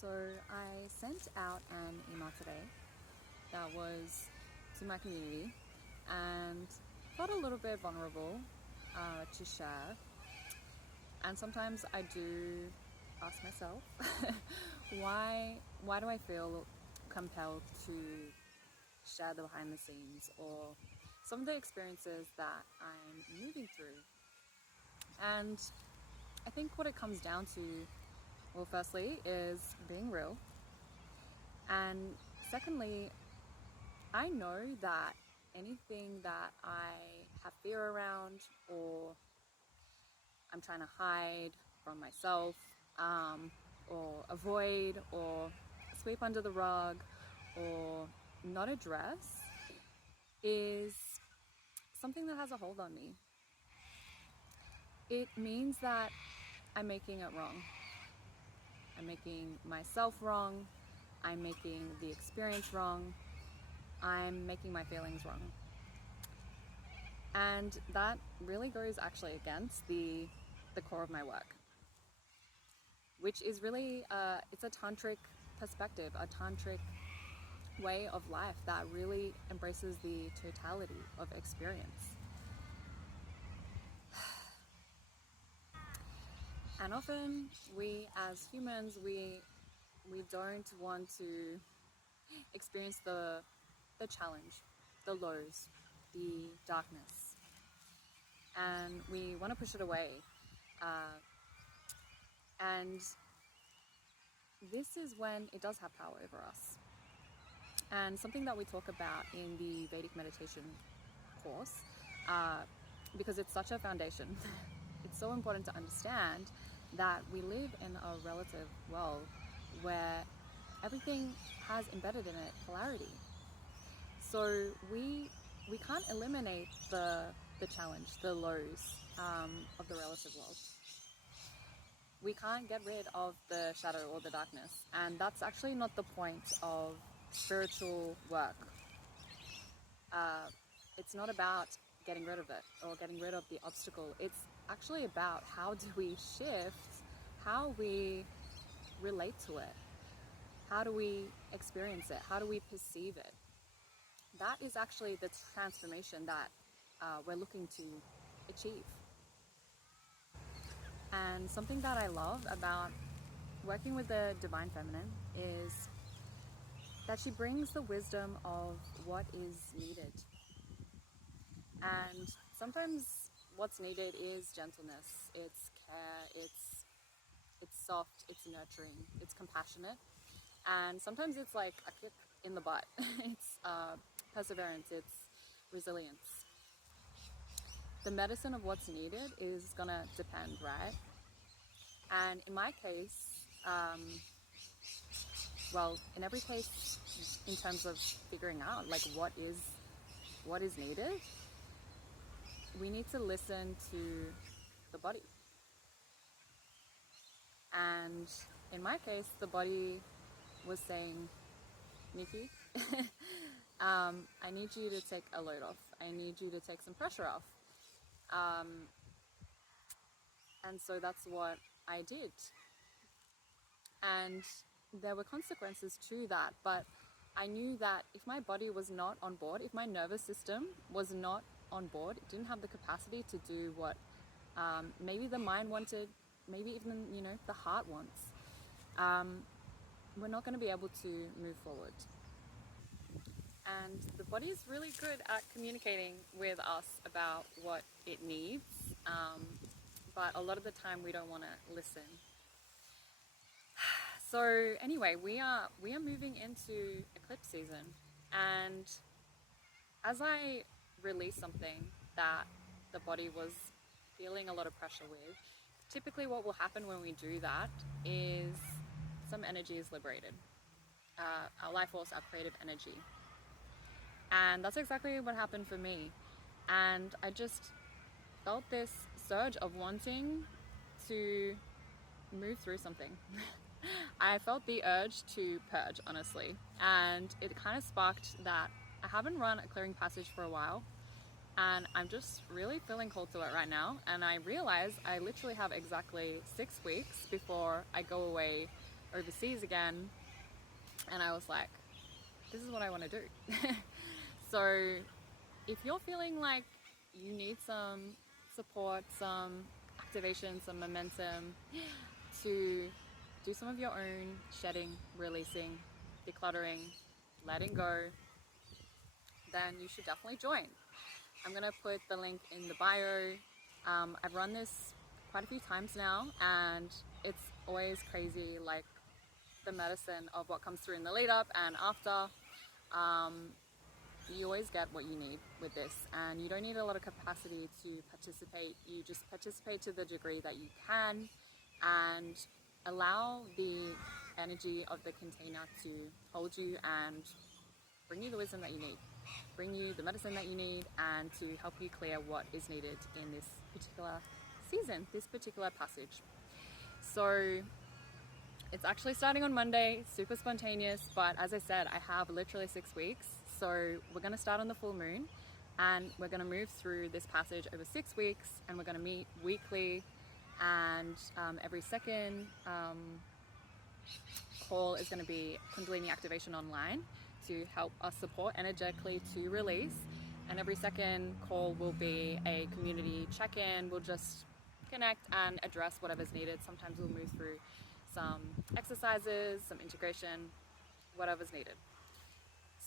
So I sent out an email today that was to my community and felt a little bit vulnerable to share. And sometimes I do ask myself, why do I feel compelled to share the behind the scenes or some of the experiences that I'm moving through? And I think what it comes down to, well, firstly, is being real. And secondly, I know that anything that I have fear around or I'm trying to hide from myself, or avoid or sweep under the rug or not address is something that has a hold on me. It means that I'm making it wrong. I'm making myself wrong. I'm making the experience wrong. I'm making my feelings wrong. And that really goes actually against the core of my work, which is really, it's a tantric perspective, a tantric way of life that really embraces the totality of experience. And often we as humans, we don't want to experience the challenge, the lows, the darkness, and we want to push it away. And this is when it does have power over us. And something that we talk about in the Vedic meditation course, because it's such a foundation, it's so important to understand that we live in a relative world where everything has embedded in it polarity. So we can't eliminate the challenge, the lows of the relative world. We can't get rid of the shadow or the darkness. And that's actually not the point of spiritual work. It's not about getting rid of it or getting rid of the obstacle. It's actually about how do we shift how we relate to it. How do we experience it? How do we perceive it? That is actually the transformation that we're looking to achieve. And something that I love about working with the Divine Feminine is that she brings the wisdom of what is needed. And sometimes what's needed is gentleness, it's care, it's soft, it's nurturing, it's compassionate. And sometimes it's like a kick in the butt. It's perseverance, it's resilience. The medicine of what's needed is gonna depend, right? And in my case, in every case, in terms of figuring out like what is needed, we need to listen to the body. And in my case, the body was saying, Nikki, I need you to take a load off. I need you to take some pressure off. And so that's what I did. And there were consequences to that, but I knew that if my body was not on board, if my nervous system was not on board, it didn't have the capacity to do what maybe the mind wanted, maybe even, the heart wants, we're not going to be able to move forward. And the body is really good at communicating with us about what it needs, but a lot of the time we don't want to listen. So anyway, we are moving into eclipse season, and as I release something that the body was feeling a lot of pressure with, typically what will happen when we do that is some energy is liberated, our life force, our creative energy. And that's exactly what happened for me. And I just felt this surge of wanting to move through something. I felt the urge to purge, honestly. And it kind of sparked that I haven't run a clearing passage for a while. And I'm just really feeling called to it right now. And I realize I literally have exactly 6 weeks before I go away overseas again, and I was like, this is what I want to do. So if you're feeling like you need some support, some activation, some momentum to do some of your own shedding, releasing, decluttering, letting go, then you should definitely join. I'm gonna put the link in the bio. I've run this quite a few times now, and it's always crazy, like the medicine of what comes through in the lead up and after. You always get what you need with this, and you don't need a lot of capacity to participate. You just participate to the degree that you can, and allow the energy of the container to hold you and bring you the wisdom that you need, bring you the medicine that you need, and to help you clear what is needed in this particular season, this particular passage. So it's actually starting on Monday, super spontaneous, but as I said, I have literally 6 weeks. So we're going to start on the full moon, and we're going to move through this passage over 6 weeks, and we're going to meet weekly, and every second call is going to be Kundalini activation online to help us support energetically to release. And every second call will be a community check-in. We'll just connect and address whatever's needed. Sometimes we'll move through some exercises, some integration, whatever's needed.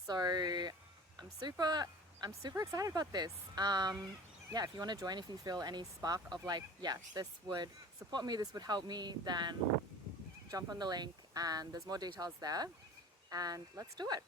So I'm super excited about this. Yeah, if you want to join, if you feel any spark of like, yes, this would support me, this would help me, then jump on the link, and there's more details there, and let's do it.